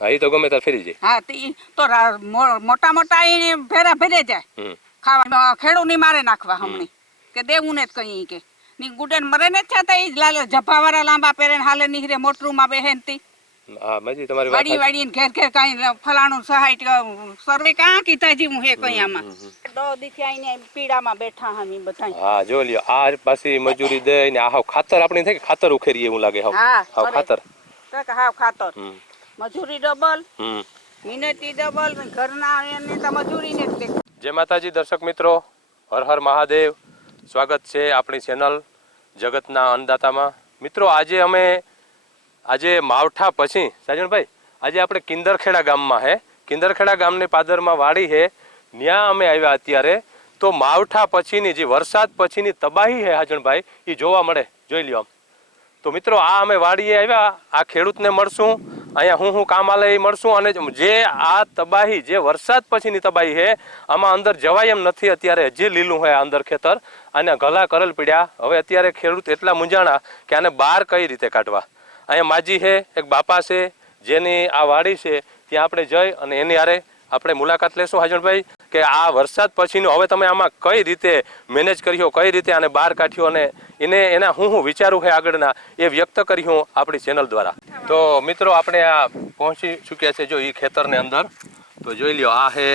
હા એ તો ગમે ત્યારે ફેરી જાય. હા તો મોટા મોટા એ ફેરા ફેરે જાય ખાવા ખેડૂની મારે નાખવા હમણી કે દેવું ને જ કઈ કે ની ગુડેન મરે ને છતા ઈ લાલ જફાવાળા લાંબા પહેરે હાલે નીહરે મોટરું માં બેહેનતી. હા મજી તમારી વાત. વાડી વાડી ને ઘેર ઘેર કઈ ફલાણું સહાય સર્વે કાં કીધા જીવું હે કઈ આમાં દો દીથી આઈને પીડામાં બેઠા હમી બધા. હા જો લ્યો આ પાછી મજૂરી દે ને આ ખાતર આપણી થાય કે ખાતર ઉખેરીએ એવું લાગે. હાવ ખાતર હાવ ખાતર મજૂરી ડબલ મિનતી ડબલ ઘરના એની તો મજૂરી ને જ. જય માતાજી દર્શક મિત્રો, હર હર મહાદેવ. સ્વાગત છે આપણી ચેનલ જગતના અન્નદાતામાં. મિત્રો આજે માવઠા પછી સાજણભાઈ આજે આપણે કિંદરખેડા ગામમાં હે. કિંદરખેડા ગામની પાદરમાં વાડી હે, ત્યાં અમે આવ્યા અત્યારે. તો માવઠા પછીની જે વરસાદ પછીની તબાહી હે હાજણભાઈ એ જોવા મળે. જોઈ લ્યો આમ. તો મિત્રો આ અમે વાડીએ આવ્યા, આ ખેડૂતને મળશું, અહીંયા હું કામ આલે એ મળશું. અને જે આ તબાહી જે વરસાદ પછીની તબાહી હે આમાં અંદર જવાય એમ નથી. અત્યારે હજી લીલું હોય અંદર ખેતર અને ગલા કરલ પીડ્યા. હવે અત્યારે ખેડૂત એટલા મૂંઝાણા કે આને બહાર કઈ રીતે કાઢવા. અહીંયા માજી છે, એક બાપા છે, જેની આ વાડી છે. ત્યાં આપણે જઈ અને એની હારે આપણે મુલાકાત લેશું હાજણભાઈ કે આ વરસાદ પછીનું હવે તમે આમાં કઈ રીતે મેનેજ કર્યો, કઈ રીતે આને બહાર કાઢ્યો અને એના હું વિચારું છે આગળના એ વ્યક્ત કર્યું આપણી ચેનલ દ્વારા. તો મિત્રો આપણે આ પહોંચી ચૂક્યા છે જો એ ખેતરની અંદર. તો જોઈ લ્યો આ હે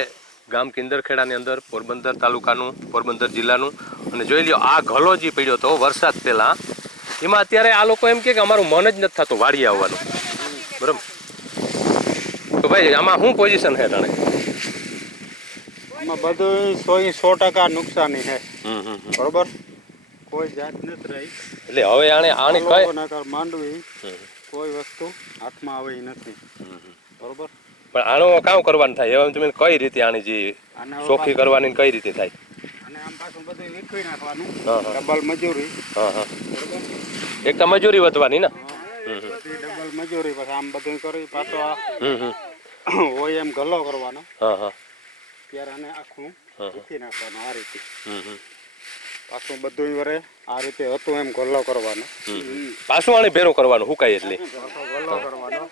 ગામ કિંદરખેડાની અંદર, પોરબંદર તાલુકાનું, પોરબંદર જિલ્લાનું. અને જોઈ લ્યો આ ઘલો જે પડ્યો હતો વરસાદ પહેલાં, એમાં અત્યારે આ લોકો એમ કે અમારું મન જ નથી થતું વાડીએ આવવાનું. બરાબર. તો ભાઈ આમાં શું પોઝિશન છે તાણે? આમાં બધું 100% નુકસાની છે. બરોબર, કોઈ જાત નથી રહી. એટલે હવે આને કઈ માંડવી કોઈ વસ્તુ હાથમાં આવે નથી. બરોબર, પણ આનું કામ કરવાનું થાય હવે તમે કઈ રીતે આની જે ચોખ્ખી કરવાની કઈ રીતે થાય? અને આમ પાછું બધું વીખવી નાખવાનું, ડબલ મજૂરી. બરોબર, એક તો મજૂરી વધવાની ને ડબલ મજૂરી, પછી આમ બધું કરી પાછો હોય એમ ગલ્લો કરવાનો. ત્યારે આને આખું વીખી નાખવાનું આ રીતે. પાછું બધું વરે આ રીતે હતું એમ ગલ્લો કરવાનો. પાછું આને ભેરું કરવાનું હુકાય એટલે ગલ્લો કરવાનો.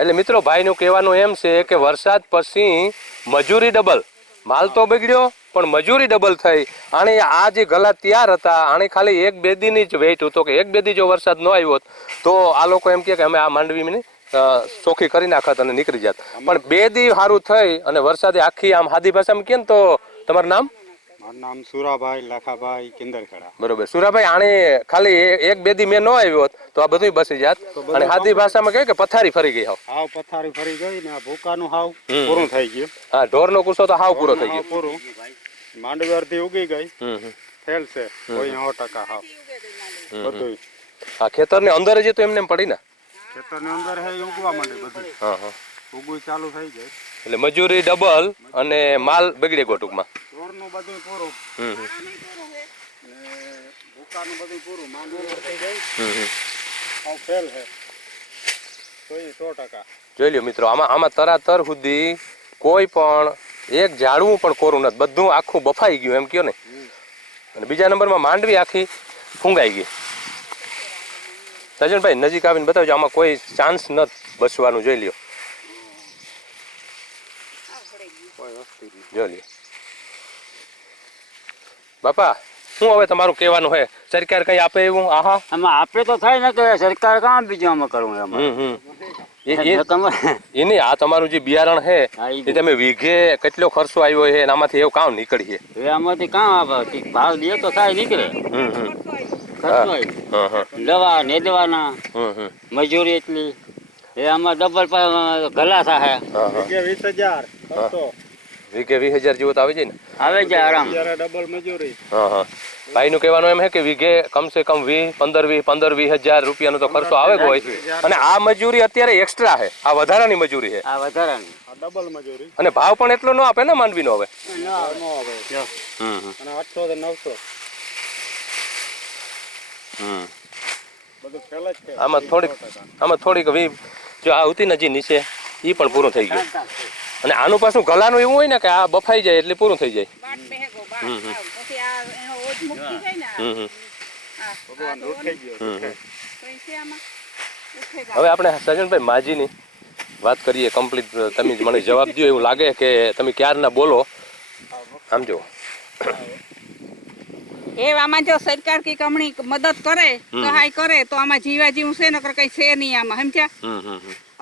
એટલે મિત્રો ભાઈનું કહેવાનું એમ છે કે વરસાદ પછી મજૂરી ડબલ, માલ તો બગડ્યો પણ મજૂરી ડબલ થઈ. આને આ જે ગલા તૈયાર હતા આને ખાલી 1-2 દીની જ વેઇટ હતો કે 1-2 દી જો વરસાદ ન આવ્યો તો આ લોકો એમ કે અમે આ માંડવીની ચોખ્ખી કરી નાખત અને નીકળી જાત. પણ 2 દી સારું થઈ અને વરસાદે આખી આમ સાદી ભાષામાં કેમ તો તમારું નામ? મારું નામ સુરાભાઈ લાખાભાઈ કિંદરખેડા. બરોબર. સુરાભાઈ આને ખાલી 1-2 દી મેં ન આવ્યો તો આ બધું બસી જાત. અને સાદી ભાષામાં કહે કે પથારી ફરી ગઈ. હાવ પથારી ફરી ગઈ ને આ ભૂકાનું હાવ પૂરું થઈ ગયું. હા, ઢોરનો કુસો તો હાવ પૂરો થઈ ગયો. પૂરું. માંડવી અડધી ઉગી ગઈ. ફેલ છે કોઈ 100% હાવ બધું. હા, ખેતરની અંદર જ તો એમને એમ પડી ને. ખેતરની અંદર હે ઉગવા માંડી બધું. ઉગવું ચાલુ થઈ જાય એટલે મજૂરી ડબલ અને માલ બગડે ગયો ટૂંકમાં. ઢોરનું બધું પૂરું. ભૂકાનું બધું પૂરું. માંડવી થઈ ગઈ. હાવ ફેલ છે કોઈ 100%. જોઈ લ્યો મિત્રો, આમાં તરાતર સુધી કોઈ પણ એક ઝાડવું પણ કોરું નથી, બધું આખું બફાઈ ગયું એમ કયો ને. અને બીજા નંબરમાં માંડવી આખી ફૂંગાઈ ગઈ. સજનભાઈ નજીક આવીને બતાવજો, આમાં કોઈ ચાન્સ નથી બસવાનું. જોઈ લ્યો, જોઈ લ્યો બાપા. શું હવે તમારું કહેવાનું છે? સરકાર કઈ આપે એવું? આહા, આમાં આપે તો થાય ને કે સરકાર કામ બીજું આમાં કરવું એમાં. એની આ તમારું જે બિયારણ છે એ તમે વીઘે કેટલો ખર્ચો આવ્યો છે આમાંથી એવું કામ નીકળીએ? હવે આમાંથી કામ આવે ભાવ દે તો થાય નીકળે. દવા નેદવાના મજૂરી એટલી એ આમાં ડબલ ગલા થાય. 20,000 વીઘે 20,000 જેવું તો આવી જાય ને? આવે જાય આરામ. ડબલ મજૂરી. ભાઈનું કહેવાનું એમ છે કે વીઘે કમસે કમ 15,000 રૂપિયાનો તો ખર્ચો આવે હોય. અને આ મજૂરી અત્યારે એક્સ્ટ્રા છે, આ વધારાની મજૂરી છે. આ વધારાની ડબલ મજૂરી. અને ભાવ પણ એટલો ન આપે ને માંડવીનો હવે. અને 800 થી 900 બધું ફેલ જ છે. આમાં થોડીક જો આ ઉતી નજી નીચે એ પણ પૂરું થઈ ગયું. અને આનું પાછું ગલાનું એવું હોય ને કે આ બફાઈ જાય એટલે પૂરું થઈ જાય. હવે આપણે સજનભાઈ માજીની વાત કરીએ કમ્પ્લીટ. તમે જ મને જવાબ દો એવું લાગે કે તમે ક્યારના બોલો. આમ જો એ આમાં જો સરકાર કઈક હમણી મદદ કરે સહાય કરે તો આમાં જીવા જીવું છે નકર કઈ છે નહીં આમાં સમજ્યા.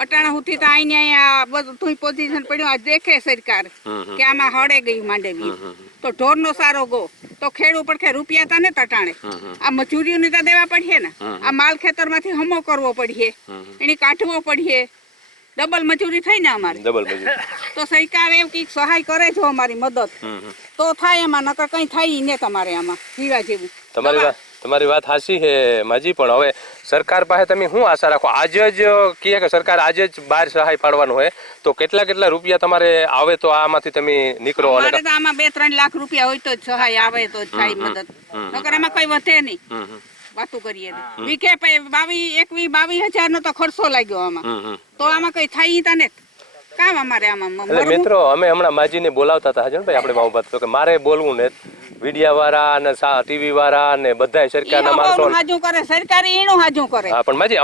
અટાણા સુધી તો અહીંયા બધું પોઝિશન પડ્યું આ દેખે સરકાર કે આમાં હળે ગઈ માંડવી તો ઢોર નો સારો ગો તો ખેડૂ પડખે રૂપિયા તા ને તટાણે આ મજૂરીઓને તો દેવા પડશે ને આ માલ ખેતર માંથી હમો કરવો પડશે એની કાઢવો પડશે ડબલ મજૂરી થઈ ને અમારે ડબલ મજૂરી. તો સરકાર એવું કઈક સહાય કરે જો અમારી મદદ તો થાય એમાં નકર કઈ થાય ને તમારે આમાં જીવા જેવું. તમારી વાત સાચી છે માજી, પણ હવે સરકાર પાસે તમે શું આશા રાખો? આજે જ કહે કે સરકાર આજે જ બહાર સહાય પાડવાનું હોય તો કેટલા રૂપિયા તમારે આવે તો આમાંથી તમે નીકળો? અમારે તો આમાં 2-3 લાખ રૂપિયા હોય તો જ સહાય આવે તો જ થાય મદદ, નકર એમાં કઈ વધે નહીં. વાતું કરીએ વીઘે 22,000 નો તો ખર્ચો લાગ્યો આમાં, તો આમાં કઈ થાય તને કામ અમારે આમાં. મિત્રો અમે હમણાં માજીને બોલાવતા હતા હજન ભાઈ આપણે બાબત તો કે મારે બોલવું ને મીડિયા વાળા અને ટીવી વાળા ને બધા સરકારના માણસો હાજુ કરે, સરકાર ઈણું હાજુ કરે. હા પણ માજી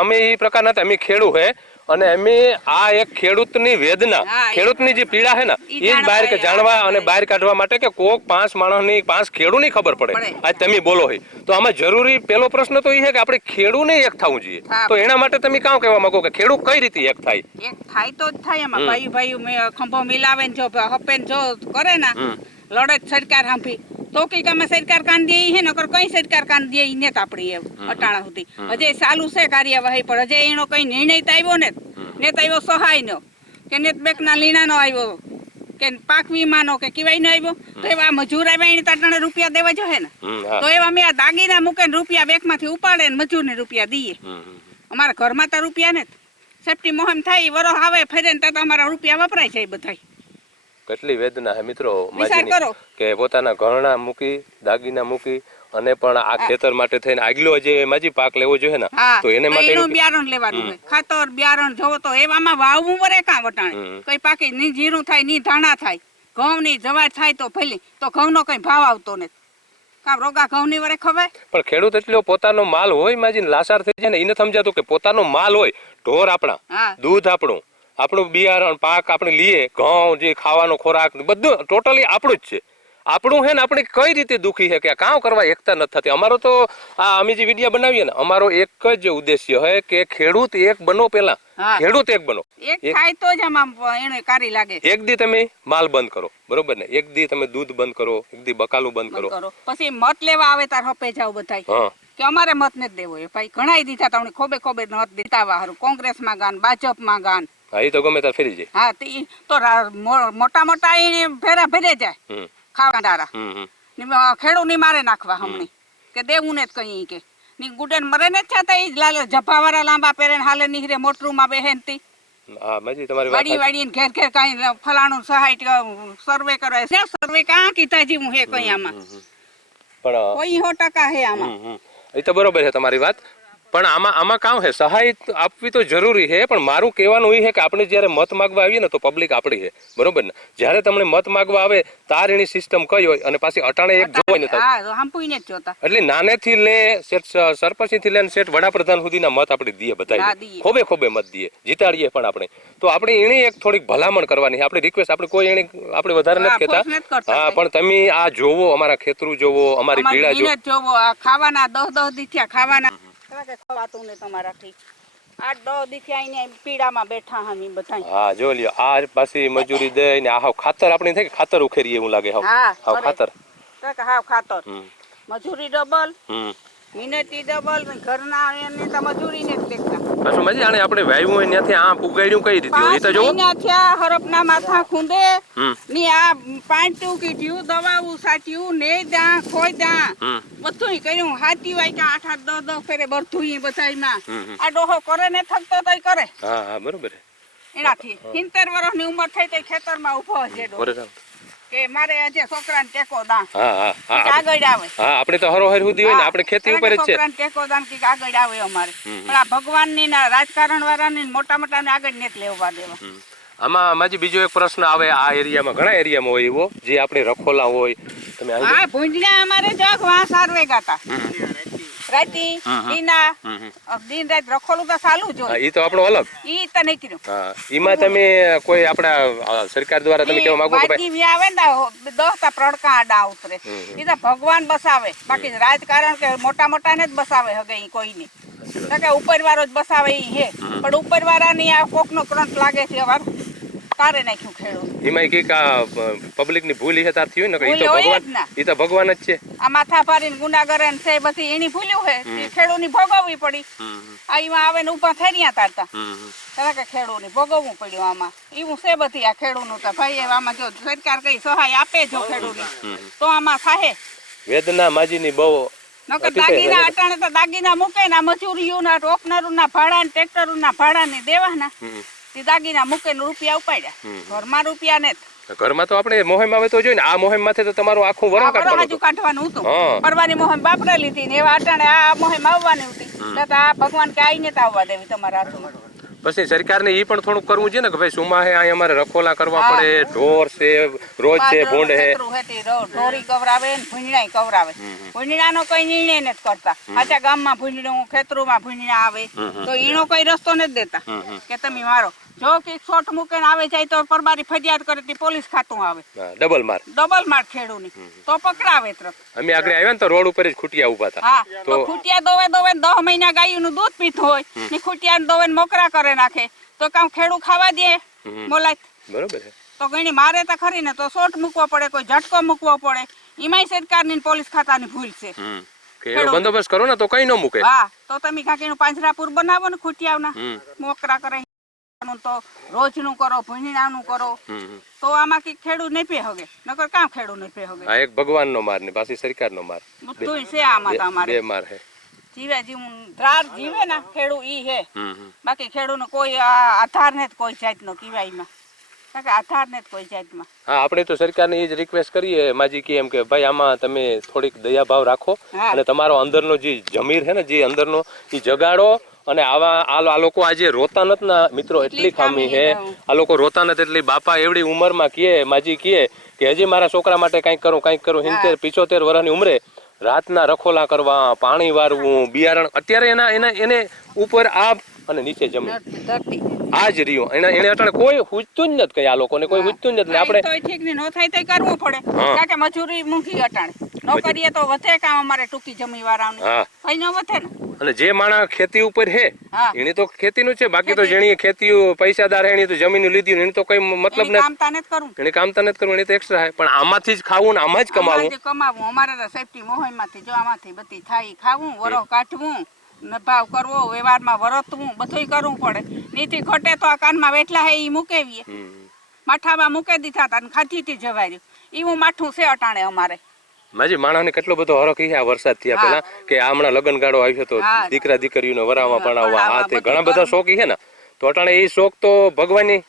અમે એ પ્રકારના અમે ખેડૂત હે અને અમે આ એક ખેડૂતની વેદના, ખેડૂતની જે પીડા છે ને એ જ બહાર જાણવા અને બહાર કાઢવા માટે કે કોક 5 માણસની 5 ખેડૂતની ખબર પડે. આજ તમે બોલો હી તો આમાં જરૂરી પહેલો પ્રશ્ન તો એ છે કે આપણે ખેડૂતને એક થવું જોઈએ. તો એના માટે તમે કામ કહેવા માંગો કે ખેડૂત કઈ રીતે એક થાય? એક થાય તો જ થાય એમાં ભાઈ ખંભો મિલાવે ને જો હપે જો કરે ને લડત સરકાર સાંભી તો કઈક અમે સરકાર કાન દે હે નકર કઈ સરકાર કાન દે ને આપડી અટાણા સુધી હજે ચાલુ છે કાર્યવાહી પણ હજે એનો કઈ નિર્ણય તો આવ્યો ને તો આવ્યો સહાય નો કે નેત બેંક ના લીણા નો આવ્યો કે પાક વીમા નો કે કિવાય નો આવ્યો તો એવા મજૂર આવ્યા એને તાટણે રૂપિયા દેવા જોઈએ ને તો એવા મેં આ દાગીના મૂકે ને રૂપિયા બેંક માંથી ઉપાડે ને મજૂર ને રૂપિયા દઈએ. અમારા ઘરમાં તો રૂપિયા ને સેફટી મોહમ થાય વરો આવે ફેરે ને તો અમારા રૂપિયા વપરાય છે બધા. કેટલી વેદના હે મિત્રો માજીની કે પોતાના ઘરણા મૂકી દાગીના મૂકી અને પણ આ ખેતર માટે થઈને આગલો જે માજી પાક લેવો જોઈએ ને તો એને માટે બિયારણ લેવાનું હોય, ખાતર બિયારણ જોવો તો એવામાં વાવવું પડે કાં વટાણે કઈ પાકી ની જીરું થાય ની ધાણા થાય ઘઉં ની જવાર થાય તો ભલે તો ઘઉં નો કઈ ભાવ આવતો નથી કામ રોગા ઘઉં ની વરે ખવાય. પણ ખેડૂત એટલો પોતાનો માલ હોય માજી લાસાર થઈ જાય ને એને સમજાતું કે પોતાનો માલ હોય, ઢોર આપણા, દૂધ આપણું બિયારણ પાક આપણે લઈએ, ઘઉં જે ખાવાનો ખોરાક બધું ટોટલી આપણું જ છે. આપણું હે ને આપણે કઈ રીતે દુખી છે કે કામ કરવા એકતા નથી થતી. અમારો તો આ અમે જે વિડીયો બનાવીએ ને અમારો એક જ ઉદ્દેશ્ય હોય કે ખેડૂત એક બનો, પેલા ખેડૂત એક બનો. એક થાય તો જ આમાં એને કારી લાગે. એક દી તમે માલ બંધ કરો બરોબર ને, એક દી તમે દૂધ બંધ કરો, એક દી બકાલું બંધ કરો, પછી મત લેવા આવે તાર હપે જાવ બધાય કે અમારે મત નથી દેવો. એ ભાઈ ઘણાય દીધા તમને ખોબે મત દેતા હારું કોંગ્રેસમાં ગાન ભાજપમાં ગાન. હા એ તો ગમે ત્યાં ફેરી જાય. હા તો મોટા એને ફેરા ફેરે જાય ખાવા ડારા ખેડૂ ની મારે નાખવા હમણી કે દેવું ને કઈ કે ની ગુડેન મરે ને છતા ઈ લાલ જપાવાળા લાંબા પહેરે હાલે નીકળે મોટરું માં બેહેનતી વાડી વાડી ઘેર ઘેર કઈ ફલાણું સહાય સર્વે કરે છે. સર્વે કાં કીધા જી હું હે કઈ આમાં પણ કોઈ 100% હે આમાં. એ તો બરોબર છે તમારી વાત, પણ આમાં કામ છે સહાય આપવી તો જરૂરી છે. પણ મારું કહેવાનું એ છે કે આપણે જ્યારે મત માગવા આવીએ ને તો પબ્લિક આપણી છે બરોબર ને. જ્યારે તમને મત માગવા આવે તાર એની સિસ્ટમ કઈ હોય અને પાછી અટાણે એક જોવાય ને એટલે નાનેથી લે સરપંચ થી લઈને સેટ વડાપ્રધાન સુધીના મત આપણે દઈએ બધા, ખોબે મત દઈએ, જીતાડીએ. પણ આપણે તો આપણે એને એક થોડીક ભલામણ કરવાની છે. આપણી રિક્વેસ્ટ આપણે કોઈ એને આપણે વધારે નથી કહેતા. હા પણ તમે આ જોવો, અમારા ખેતરું જોવો, અમારી પીડા જોવો, ખાવાના 10 દી થયા ખાવાના ખવાતું ને તમારાથી 8-10 દી થયા પીડામાં બેઠા હમી બધા. હા જો લ્યો આ પાછી મજૂરી દે ને આ ખાતર આપણી થાય કે ખાતર ઉખેરીએ એવું લાગે. હાવ ખાતર મજૂરી ડબલ, મહેનતી ડબલ, ઘરના એની તો મજૂરી ને જ લેતા. પાછું મજી આને આપણે વાવ્યું હોય ત્યાંથી આ ઉગાડ્યું કઈ રીતે હોય એ તો જો થયા હરપના માથા ખૂંદે ની આ પાંચું કીધું દવાવું સાચ્યું ને દા ખોઈ દા બધું કર્યું હાથી વાય કે 8-10 ફેરે બધું બધાયમાં આ ડોહો કરે ને થકતો તોય કરે. હા બરોબર એનાથી 70 વર્ષની ઉંમર થઈ તો ખેતરમાં ઉભો છે ડોહો કે મારે આજે છોકરાને ટેકો દાન આગળ આવે. હા આપણે તો હરોહર સુધી હોય ને આપણે ખેતી ઉપર જ છે. છોકરાને ટેકો દાન કે આગળ આવે અમારે, પણ આ ભગવાનની ના રાજકારણ વાળાની મોટા ને આગળ નથી લેવા દેવા. આમાં માજી બીજો એક પ્રશ્ન આવે આ એરિયામાં, ઘણા એરિયામાં હોય એવો જે આપણે રખોલા હોય તમે હા ભૂંજણા અમારે જગ વાં સારવે ગાતા રાતી દીના દિન રાત રખોલું તો ચાલુ જ હા, હોય ઈ તો આપણો અલગ. ઈ તો નીકળ્યું હા, ઈમાં તમે કોઈ આપણા સરકાર દ્વારા તમે કેવા માંગો કે ભાઈ વાજી આવે ને દોસ્તા પ્રડકા આડા ઉતરે ઈ તો ભગવાન બસાવે બાકી રાજકારણ કે મોટા મોટા ને જ બસાવે હગે ઈ કોઈ નહીં કે ઉપરવાળો જ બસાવે ઈ હે પણ ઉપરવાળાની આ કોકનો કરંટ લાગે છે અવાર કારે નાખ્યું ખેડૂત એમાં કઈક આ પબ્લિક ની ભૂલ હે તાર થયું ને કે ઈ તો ભૂલ હોય જ ભગવાન ને. ઈ તો ભગવાન જ છે. આ માથા પાડીને ગુનાગર છે બધી એની ભૂલ્યું હે તે ખેડૂની ભોગવવી પડી આ ઈમાં આવે ને ઉભા થઈ રહ્યા તારતા ત્યારે કે ખેડૂની ભોગવવું પડ્યું આમાં એવું છે બધી આ ખેડૂનું તો ભાઈ આમાં જો સરકાર કઈ સહાય આપે જો ખેડૂની તો આમાં થાય વેદના માજીની બહુ નકર અતિશય દાગીના વેદના. અટાણે તો દાગીના મૂકે ને મજૂરીઓના ઓપનરોના ભાડા ને ટ્રેક્ટરોના ભાડા ને દેવાના તે દાગીના મૂકે ને રૂપિયા ઉપાડ્યા ઘરમાં રૂપિયા ને ઘરમાં તો આપણે મોહેમ આવે તો જોઈએ ને આ મોહેમ માંથી તો તમારું આખું વરણ કાઢવાનું વરહાજુ હતું. કાઢવાનું હતું હા. પરવાની મોહમ બાપરે લીધી ને એવા અટાણે આ મોહમ આવવાની હતી એટલે આ ભગવાન કે આઈને તો આવવા દેવી તમારા હાથમાં પછી સરકારને ઈ પણ થોડુંક કરવું છે ને કે ભાઈ સુમાહે અહીં અમારે રખોલા કરવા પડે, ઢોર છે, રોજ છે, ભૂંડ છે. ઢોરી કવરાવે ને ભૂંયણાય કવરાવે ભૂંયણાનો કોઈ નિર્ણય નથી કરતા આચા ગામમાં ભૂંયણું ખેતરોમાં ભૂંયણા આવે તો ઈનો કોઈ રસ્તો નથી દેતા કે તમે મારો જો કે શોટ મૂકે ને આવે જાય તો પરબારી ફરિયાદ કરે તે પોલીસ ખાતું આવે ડબલ માર. ડબલ માર ખેડૂની તો પકડાવે તરફ અમે આગળ આવ્યા ને તો રોડ ઉપર જ ખૂટિયા ઉભા હતા. હા તો ખૂટિયા દોવે 10 મહિના ગાયનું દૂધ પીતું હોય ને ખૂટિયા દોવે ને મોકરા કરે નાખે તો કામ ખેડૂ ખાવા દે બોલાય બરોબર છે. તો ઘણી મારે તો ખરી ને તો શોટ મૂકવો પડે કોઈ ઝટકો મૂકવો પડે એમાંય સરકારની ને પોલીસ ખાતાની ભૂલ છે કે એનો બંદોબસ્ત કરો ને તો કઈ ન મૂકે. હા તો તમે કાકીનું પાંજરાપુર બનાવો ને ખૂટિયાવના મોકરા કરે તો રોજનું કરો ભૂંયણાનું કરો તો આમાં કઈ ખેડૂત નહીં પે હગે નકર કામ ખેડૂત નહીં પે હગે આ એક ભગવાનનો માર ને પાછી સરકારનો માર. બધુંય છે આમાં તો અમારે બે માર હે. જીવે જીવું દ્રાર જીવે ને ખેડૂત ઈ હે બાકી ખેડૂતનો કોઈ આધાર નથી કોઈ જાતનો કીવાયમાં કારણ કે આધાર નથી કોઈ જાતમાં હા, આપણે તો સરકારને એ જ રિક્વેસ્ટ કરીએ માજી કે એમ કે ભાઈ આમાં તમે થોડીક દયાભાવ રાખો અને તમારો અંદરનો જે જમીર છે ને જે અંદરનો એ જગાડો અને આ લોકો આજે રોતા નથી ના મિત્રો એટલી ખામી છે આ લોકો રોતા નથી એટલે બાપા એવડી ઉંમરમાં કહે માજી કહે કે હજી મારા છોકરા માટે કંઈક કરું 75 વર્ષની ઉંમરે રાતના રખોલા કરવા, પાણી વારવું, બિયારણ અત્યારે એને ઉપર આબ અને નીચે જમીન ધરતી આ જ રહ્યું એને અટાણે કોઈ હુજતું જ નથી કઈ આ લોકોને કોઈ હુજતું જ નથી. આપણે તોય ઠીક ને નો થાય તો કરવું પડે કારણ કે મજૂરી મૂંઘી અટાણે નો કરીએ તો વધે કામ અમારે ટૂંકી જમી વાળાને હા કઈ ન વધે ને અને જે માણસ ખેતી ઉપર હે હા. એની તો ખેતીનું છે બાકી તો જેની ખેતી પૈસાદાર હે એની તો જમીન લીધી એની તો કઈ મતલબ એની નથી. કામતા નથી કરવું એને કામતા નથી કરવું એની તો એક્સ્ટ્રા હે પણ આમાંથી જ ખાવું ને આમાં જ કમાવું. આમાં જે કમાવું અમારે તો સેફટી મોહમાંથી જો આમાંથી બધી થાય ખાવું વરો કાઢવું ભાવ કરવો વ્યવહારમાં વરતવું બધુંય કરવું પડે નીતિ ઘટે તો આ કાનમાં બેઠલા હે ઈ મૂકેવીએ માઠામાં મૂકે દીધા હતા ને ખાધીથી જવાર્યું એવું માઠું છે અટાણે અમારે માજી માણસને કેટલો બધો હરખ છે આ વરસાદ થયા પેલા કે આ હમણાં લગ્ન ગાળો આવ્યો તો હા. દીકરા દીકરીઓને વરાવા પણાવવા આ તે બધું ઘણા બધા કરવું. શોખ છે ને તો અટાણે એ શોખ તો ભગવાનની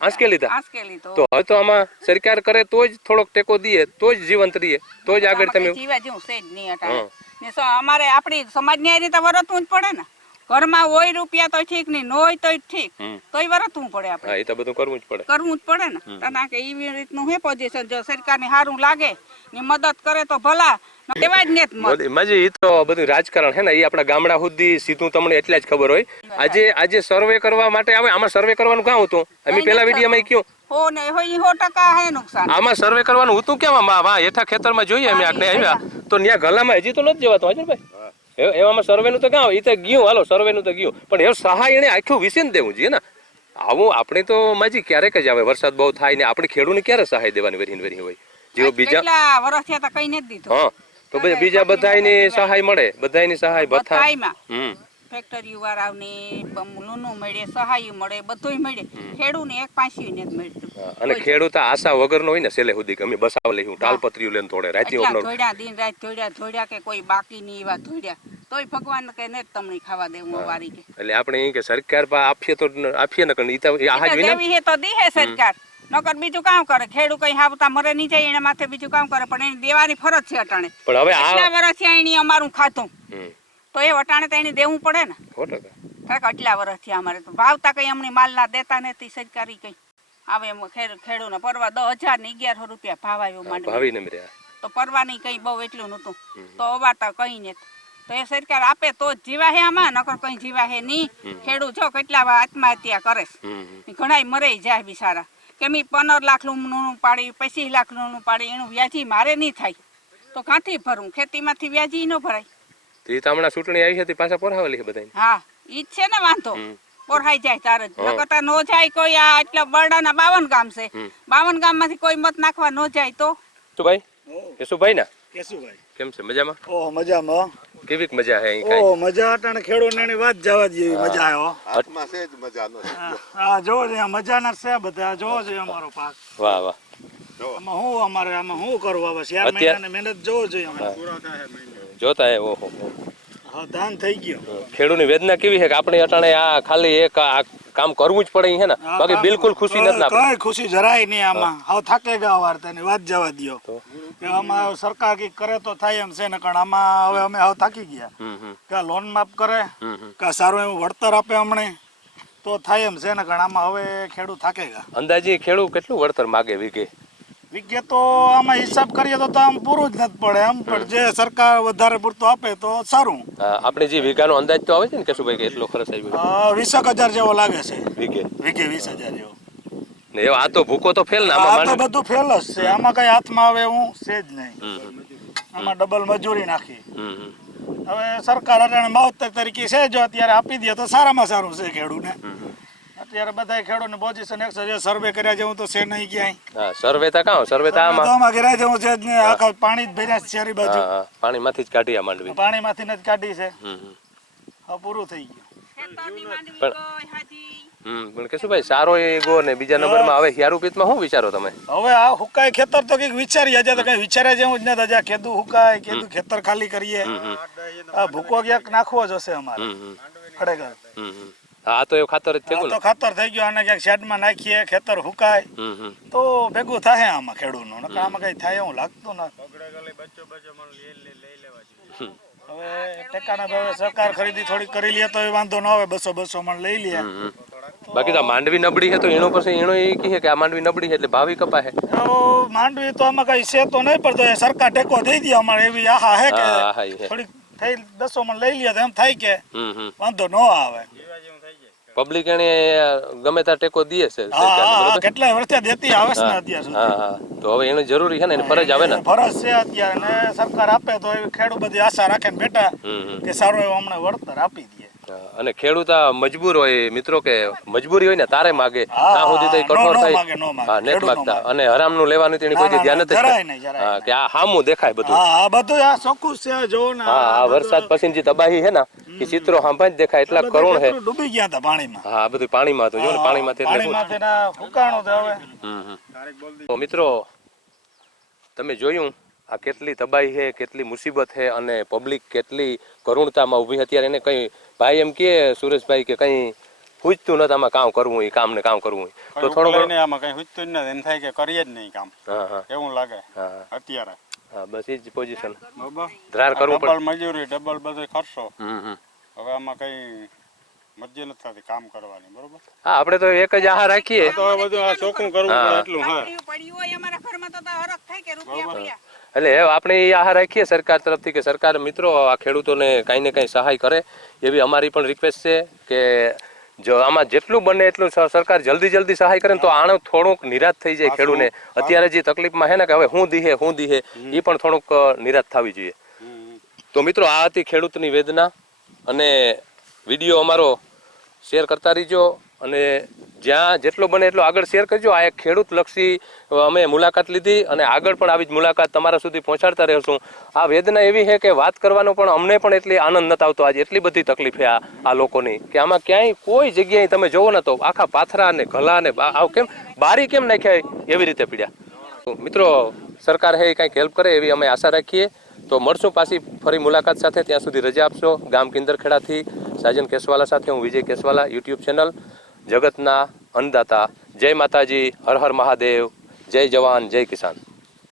આંસકે લીધા. આંસકેલી તો હવે તો આમાં સરકાર કરે તો જ થોડોક ટેકો દઈએ તો જ જીવંત રહીએ તો જ આગળ તમે જીવા જેવું છે જ નહીં અટાણે ને અમારે આપણી સમાજની આ રીતે વરતવું જ પડે ને ઘરમાં હોય રૂપિયા તો ઠીક નહીં ન હોય તોય ઠીક તોય વરતવું પડે આપણે હા એ તો બધું કરવું જ પડે. કરવું જ પડે ને કારણ કે એવી રીતનું હે પોઝિશન જો સરકારને સારું લાગે ને મદદ કરે તો ભલા એવા જ ને માજી એ તો બધું રાજકારણ હે ને એ આપણા ગામડા સુધી સીધું તમને એટલે જ ખબર હોય. આજે સર્વે કરવા માટે આવે આમાં સર્વે કરવાનું કામ હતું અમે પેલા વિડીયોમાં કહ્યું હો ને હોય 100% હે નુકસાન આમાં સર્વે કરવાનું હતું કેમ હેઠા ખેતરમાં જોઈએ અમે આગળ આવ્યા તો ત્યાં ગલામાં હજી તો નથી જવાતું હાજરભાઈ એવામાં સર્વેનું તો કામ એ તો ગયું હાલો સર્વેનું તો ગયું પણ એ સહાય એને આખું વિશે દેવું જોઈએ ને આવું આપણે તો માજી ક્યારેક જ આવે વરસાદ બહુ થાય ને આપણે ખેડૂતને ક્યારે સહાય દેવાની વેરી હોય જેવો બીજા કેટલા વર્ષ થયા તા કઈ નથી દીધું હા તો બીજા બધાની સહાય મળે બધાની સહાય ભથ્થા બધાયમાં ફેક્ટરી વાળાની લોનું મળે સહાય મળે બધુંય મળે ખેડૂતને એક પાંચી નથી મળતું અને ખેડૂત આશા વગરનો હોય ને છેલ્લે સુધી કે અમે બસાવ લઈ હું તાલપત્રીઓ લઈને થોડે રાતે ધોડ્યા દિન રાત ધોડ્યા કે કોઈ બાકી નહીં એવા ધોડ્યા તોય ભગવાન કે ને તમને ખાવા દેવું વારી કે એટલે આપણે એ કે સરકાર પા આપીએ ને કણ ઈ તો આહાજ વિના દેવી હે તો દીહે સરકાર નકર બીજું કામ કરે ખેડૂત કઈ હાવતા મરે નહીં જાય એના માથે બીજું કામ કરે પણ એને દેવાની ફરજ છે અટાણે પણ હવે આટલા વર્ષથી એની અમારું ખાતું તો એ વટાણે તો એને દેવું પડે ને 100% આટલા વર્ષથી અમારે તો ભાવતા કઈ અમને માલ ના દેતા નથી સરકારી કઈ આવે એમ ખેડૂત પરવા 10,000 ને 1,100 રૂપિયા ભાવ આવ્યો માંડવી ભાવી ને રહ્યા તો પરવાની કઈ બહુ એટલું નતું તો અવાતા કઈ નથી તો એ સરકાર આપે તો જ જીવા હે આમાં, નકર કઈ જીવા હે નહીં. ખેડૂત જો કેટલા આત્મહત્યા કરે છે, ઘણાય મરે જાય બિચારા. કેમ 15 લાખ નું પાડી 25 લાખ નું પાડી એનું વ્યાજી મારે નહીં થાય તો ક્યાંથી ભરવું? ખેતીમાંથી વ્યાજી ન ભરાય. તો એ તો હમણાં ચૂંટણી આવી હતી પાછા પોરાવેલી છે બધાને. હા ઈ જ છે ને વાંધો, પોરાઈ જાય તાર જ. નકર નો જાય કોઈ. આ એટલા બરડાના 52 ગામ છે, 52 ગામમાંથી કોઈ મત નાખવા ન જાય તો. શું ભાઈ કેશુભાઈ ના કેશુભાઈ કેમ છે? મજામાં? ઓહ મજામાં. કેવીક મજા હે અહીં કાંઈ? ઓહ મજા અટાણે ખેડૂતોની વાત જવા જ જેવી મજા આવ્યો. હાથમાં છે જ મજાનો. હા જોવો છે મજાના છે બધા. જોવો છે અમારો પાક. વાહ વાહ. આમાં શું કરવું હવે? 4 મહિનાની મહેનત જોવો જોઈએ અમારે. જોતા હે ઓહો. હા ધાન થઈ ગયો. ખેડૂતની વેદના કેવી છે કે આપણે અટાણે આ ખાલી એક આ કામ કરવું જ પડે છે ને, બાકી બિલકુલ ખુશી નથી. કઈ ખુશી જરાય નહીં આમાં. હવે થાકે ગયા વાર્તાની વાત જવા દ્યો. કે આમાં સરકાર કઈક કરે તો થાય એમ છે ને, કારણ આમાં હવે અમે હવે થાકી ગયા. કે લોન માફ કરે કે સારું એવું વળતર આપે અમને તો થાય એમ છે ને, કારણ આમાં હવે ખેડૂત થાકે ગયા. અંદાજે ખેડૂત કેટલું વળતર માગે વીઘે? વિગે તો આમાં હિસાબ કરીએ તો આમ પૂરું જ નથી પડે એમ, પણ જે સરકાર વધારે પૂરતું આપે તો સારું. આપણે જે વીઘાનો અંદાજ તો આવે છે ને કેશુભાઈ કે એટલો ખર્ચ આવ્યો? 20,000 જેવો લાગે છે વીઘે. વીઘે 20,000 જેવો. ને એવો આ તો ભૂકો તો ફેલ ને આ આમાં તો બધું ફેલ જ છે. આમાં કઈ હાથમાં આવે એવું છે જ નહીં. આમાં ડબલ મજૂરી નાખી. હવે સરકાર અટાણે માવતર તરીકે છે, જો અત્યારે આપી દે તો સારામાં સારું છે ખેડૂતને. અત્યારે બધા ખેડૂતને પોઝિશન 100 સર્વે કર્યા જેવું તો છે નહીં ક્યાંય. હા સર્વે તો કાં સર્વે તો આમાં કર્યા જેવું છે જ નહીં. આખા પાણી જ ભર્યા છે ચારે બાજુ. પાણીમાંથી જ કાઢી આ માંડવી. પાણીમાંથી જ કાઢી છે. હવે પૂરું થઈ ગયું. ખેતરની માંડવી કોઈ હાજી. પણ કેશુભાઈ સારો એ ગો ને બીજા નંબરમાં હવે હિયારુપીતમાં શું વિચારો તમે? હવે આ હુકાય ખેતર તો કઈક વિચારીએ. આજે તો કઈ વિચાર્યા જેવું જ નથી. આજે કેદું હુકાય, કેદું ખેતર ખાલી કરીએ. આ ભૂકો ક્યાંક નાખવો જ હશે અમારે ખરેખર. હા તો એવું ખાતર જ થયું તો ખાતર થઈ ગયું. આને ક્યાંક શેડમાં નાખીએ, ખેતર હુકાય તો ભેગું થાય આમાં ખેડૂતનું. નકર આમાં કઈ થાય એવું લાગતું નથી. હવે ટેકાના ભાવે સરકાર ખરીદી થોડી કરી લે તો એ વાંધો ન આવે. 200 મણ લઈ લે. બાકી તો માંડવી નબળી છે તો એનો પછી એનો એ કહે કે આ માંડવી નબળી છે એટલે ભાવી કપાય. માંડવી તો આમાં કઈ છે તો નહીં, પણ સરકાર ટેકો દઈ દે અમારે એવી આહા હે કે થોડીક થઈ 200 મણ લઈ લે તો એમ થાય કે વાંધો ન આવે. પબ્લિક એને ગમે ત્યાં ટેકો દે છે. કેટલાય વર્ષથી દેતી આવે છે ને અત્યાર સુધી. હા તો હવે એનું જરૂરી છે ને, એની ફરજ આવે ને. ફરજ છે અત્યારે. ને સરકાર આપે તો એવી ખેડૂત બધી આશા રાખે ને બેટા કે સારું એવું અમને વળતર આપી દે. અને ખેડૂત આ મજબૂર હોય મિત્રો, કે મજબૂરી હોય ને તારે માગે ત્યાં સુધી તો કઠોર થાય. હા નેટ માગતા અને હરામનું લેવાનું તેની કોઈ ધ્યાન નથી. હા કે આ હામું દેખાય બધું. હા બધું આ ચોખ્ખું છે જો ને. હા આ વરસાદ પછી જે તબાહી છે ને એ ચિત્રો હાંભા જ દેખાય. એટલા કરુણ છે. ડૂબી ગયા હતા પાણીમાં. હા બધું પાણીમાં હતું. જો ને પાણીમાંથી ફૂકાણું તો હવે. તો મિત્રો તમે જોયું આ કેટલી તબાહી છે, કેટલી મુસીબત છે અને પબ્લિક કેટલી કરુણતામાં ઊભી. અત્યારે એને કઈ ભાઈ એમ કે સુરેશભાઈ કે કઈ પૂછતું નથી આમાં કામ કરવું, કામ ને કામ કરવું તો થોડું આમાં કઈ પૂછતું જ નથી. એમ થાય કે કરીએ જ નહીં કામ. એવું લાગે અત્યારે. હા બસ એ જ પોઝિશન. ધાર કરવું પડે. ડબલ મજૂરી, ડબલ બધો ખર્ચો. હવે આમાં કઈ મરજી નથી થતી કામ કરવાની. બરોબર. હા આપણે તો એક જ આહાર રાખીએ તો બધું આ ચોખ્ખું કરવું પડે એટલું. હા પડ્યું હોય અમારા ઘરમાં તો હરખ થાય કે રૂપિયા પડ્યા. એટલે આપણે એ આહાર રાખીએ સરકાર તરફથી કે સરકાર મિત્રો આ ખેડૂતોને કાંઈ ને કાંઈ સહાય કરે એવી અમારી પણ રિક્વેસ્ટ છે. કે જો આમાં જેટલું બને એટલું સરકાર જલ્દી સહાય કરે ને તો આનો થોડુંક નિરાશ થઈ જાય ખેડૂતને. અત્યારે જે તકલીફમાં છે ને કે હવે હું દીહે એ પણ થોડુંક નિરાશ થવી જોઈએ. તો મિત્રો આ હતી ખેડૂતની વેદના. અને વિડીયો અમારો શેર કરતા રહીજો અને જ્યાં જેટલો બને એટલો આગળ શેર કરજો. આ એક ખેડૂત લક્ષી અમે મુલાકાત લીધી અને આગળ પણ આવી જ મુલાકાત તમારા સુધી પહોંચાડતા રહેશું. આ વેદના એવી છે કે વાત કરવાનો પણ અમને પણ એટલી આનંદ નથી આવતો. આજે એટલી બધી તકલીફ છે આ લોકોની કે આમાં ક્યાંય કોઈ જગ્યાએ તમે જોવો ને તો આખા પાથરા અને ઘલા ને કેમ બારી કેમ નાખ્યા એવી રીતે પીડ્યા. મિત્રો સરકાર છે એ કંઈક હેલ્પ કરે એવી અમે આશા રાખીએ. તો મળશું પાછી ફરી મુલાકાત સાથે. ત્યાં સુધી રજા આપશો. ગામ કિંદરખેડાથી સાજન કેસવાલા સાથે હું વિજય કેસવાલા. યુટ્યુબ ચેનલ જગતના અન્નદાતા. જય માતાજી, હર હર મહાદેવ, જય જવાન, જય કિસાન.